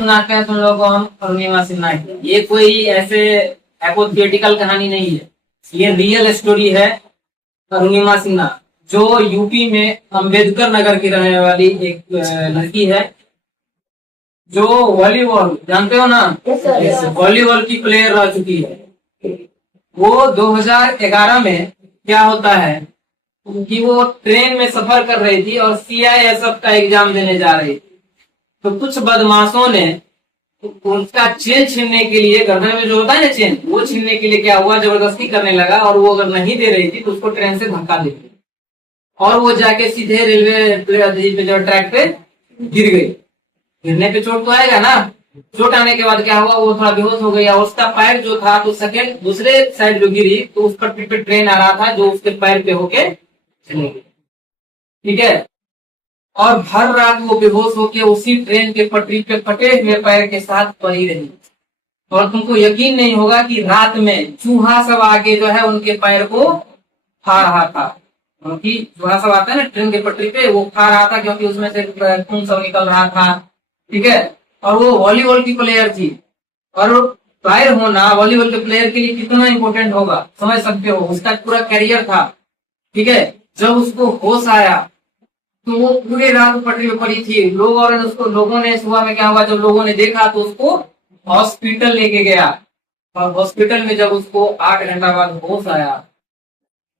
सुनाते हैं तुम लोगों को हम अरुणिमा सिन्हा की। ये कोई ऐसे हाइपोथेटिकल कहानी नहीं है, ये रियल स्टोरी है। अरुणिमा सिन्हा जो यूपी में अंबेडकर नगर की रहने वाली एक लड़की है, जो वॉलीबॉल जानते हो ना, वॉलीबॉल की प्लेयर रह चुकी है। वो 2011 में क्या होता है कि वो ट्रेन में सफर कर रही थी और सीआईएसएफ का एग्जाम देने जा रही थी। तो कुछ बदमाशों ने उसका चेन छीनने के लिए, गर्दन में जो होता है ना चेन, वो छीनने के लिए क्या हुआ, जबरदस्ती करने लगा और वो अगर नहीं दे रही थी तो उसको ट्रेन से धक्का दे दिया और वो जाके सीधे रेलवे जो ट्रैक पे गिर गई। गिरने पे चोट तो आएगा ना, चोट आने के बाद क्या हुआ, वो थोड़ा बेहोश हो गई और उसका पैर जो था तो सेकंड दूसरे साइड जो गिरी तो उस पर ट्रेन आ रहा था जो उसके पैर पे होके चले गई। ठीक है, और भर रात वो बेहोश होके उसी ट्रेन के पटरी पे फटे हुए पैर के साथ पड़ी रही। और तुमको यकीन नहीं होगा कि रात में चूहा सब आके जो है उनके पैर को खा रहा था, क्योंकि चूहा सब आता है ना ट्रेन के पटरी पे, वो खा रहा था क्योंकि उसमें से खून सब निकल रहा था। ठीक है, और वो वॉलीबॉल की प्लेयर थी और पैर होना वॉलीबॉल के प्लेयर के लिए कितना इंपॉर्टेंट होगा समझ सकते हो, उसका पूरा करियर था। ठीक है, जब उसको होश आया तो वो पूरे रात पटरी में पड़ी थी। लोगों ने सुबह में क्या हुआ, जब लोगों ने देखा तो उसको हॉस्पिटल लेके गया और हॉस्पिटल में जब उसको 8 घंटा बाद होश आया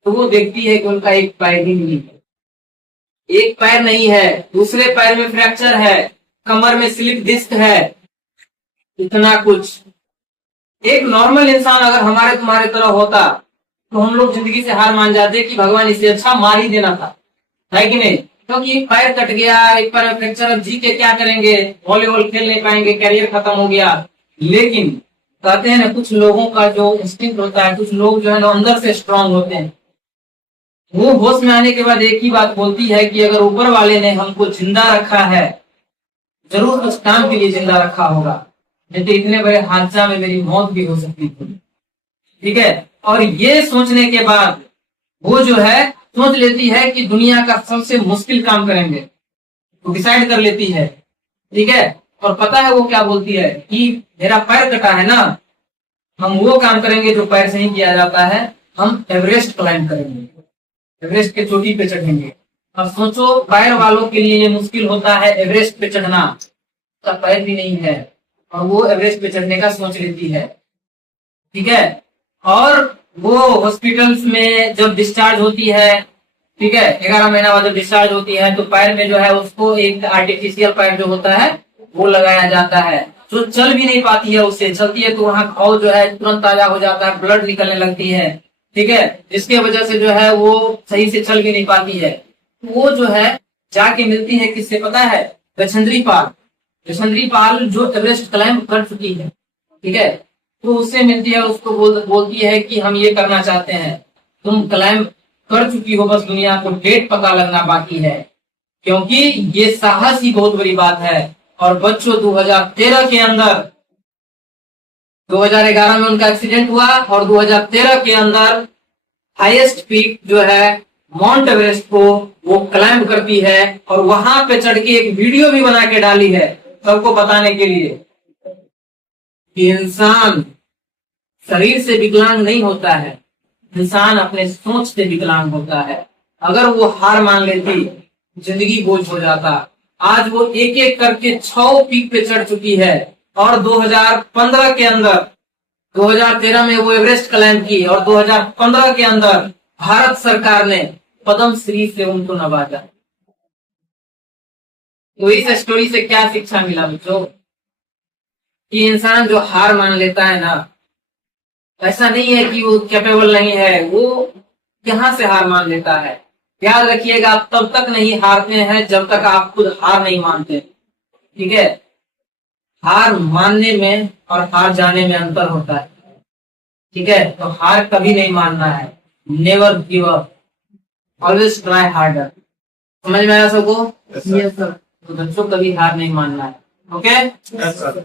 तो वो देखती है कि उनका एक पैर ही नहीं है, एक पैर नहीं है, दूसरे पैर में फ्रैक्चर है, कमर में स्लिप डिस्क है, इतना कुछ। एक नॉर्मल इंसान अगर हमारे तुम्हारे तरह होता तो हम लोग जिंदगी से हार मान जाते कि भगवान इसे अच्छा मार ही देना था, है कि नहीं? क्योंकि पैर कट गया, एक पैर फ्रैक्चर, जी के क्या करेंगे, वॉलीबॉल खेल नहीं पाएंगे, करियर खत्म हो गया। लेकिन कहते हैं ना, कुछ लोगों का जो इंस्टिंक्ट होता है, कुछ लोग जो है ना अंदर से स्ट्रांग होते हैं। वो होश में आने के बाद एक ही बात बोलती है कि अगर ऊपर वाले ने हमको जिंदा रखा है, जरूर कुछ काम के लिए जिंदा रखा होगा, नहीं तो इतने बड़े हादसा में मेरी मौत भी हो सकती थी। ठीक है, और ये सोचने के बाद वो जो है सोच लेती है कि दुनिया का सबसे मुश्किल काम करेंगे, तो डिसाइड कर लेती है। ठीक है, और पता है वो क्या बोलती है कि मेरा पैर कटा है ना, हम वो काम करेंगे जो पैर से ही किया जाता है, हम एवरेस्ट क्लाइंब करेंगे, एवरेस्ट के चोटी पे चढ़ेंगे। अब सोचो, पैर वालों के लिए ये मुश्किल होता है एवरेस्ट पे चढ़ना, उसका पैर भी नहीं है और वो एवरेस्ट पे चढ़ने का सोच लेती है। ठीक है, और वो हॉस्पिटल्स में जब डिस्चार्ज होती है, ठीक है, 11 महीना बाद जब डिस्चार्ज होती है तो पैर में जो है उसको एक आर्टिफिशियल पैर जो होता है वो लगाया जाता है, जो चल भी नहीं पाती है, उससे चलती है तो वहाँ घाव जो है तुरंत ताजा हो जाता है, ब्लड निकलने लगती है। ठीक है, जिसके वजह से जो है वो सही से चल भी नहीं पाती है। वो जो है जाके मिलती है किससे पता है, गजेंद्री पाल। गजेंद्री पाल जो एवरेस्ट क्लाइंब कर चुकी है, ठीक है, तो उससे मिलती है, उसको बोलती है कि हम ये करना चाहते हैं, तुम क्लाइंब कर चुकी हो, बस दुनिया को डेट पता लगना बाकी है, क्योंकि ये साहस ही बहुत बड़ी बात है। और बच्चों 2013 के अंदर, 2011 में उनका एक्सीडेंट हुआ और 2013 के अंदर हाईएस्ट पीक जो है माउंट एवरेस्ट को वो क्लाइंब करती है और वहां पे चढ़ के एक वीडियो भी बना के डाली है सबको बताने के लिए कि इंसान शरीर से विकलांग नहीं होता है, इंसान अपने सोच से विकलांग होता है। अगर वो हार मान लेती जिंदगी बोझ हो जाता। आज वो एक एक करके 6 पीक पे चढ़ चुकी है और 2015 के अंदर, 2013 में वो एवरेस्ट क्लाइंब की और 2015 के अंदर भारत सरकार ने पद्म श्री से उनको नवाजा। तो इस स्टोरी से क्या शिक्षा मिला बच्चों, कि इंसान जो हार मान लेता है ना, ऐसा नहीं है कि वो कैपेबल नहीं है, वो यहाँ से हार मान लेता है। याद रखिएगा, आप तब तक नहीं हारते हैं जब तक आप खुद हार नहीं मानते। ठीक है, हार मानने में और हार जाने में अंतर होता है। ठीक है, तो हार कभी नहीं मानना है, never give up, always try harder. समझ में आया सबको? Yes sir. तो बच्चों कभी हार नहीं मानना है। Okay, yes sir.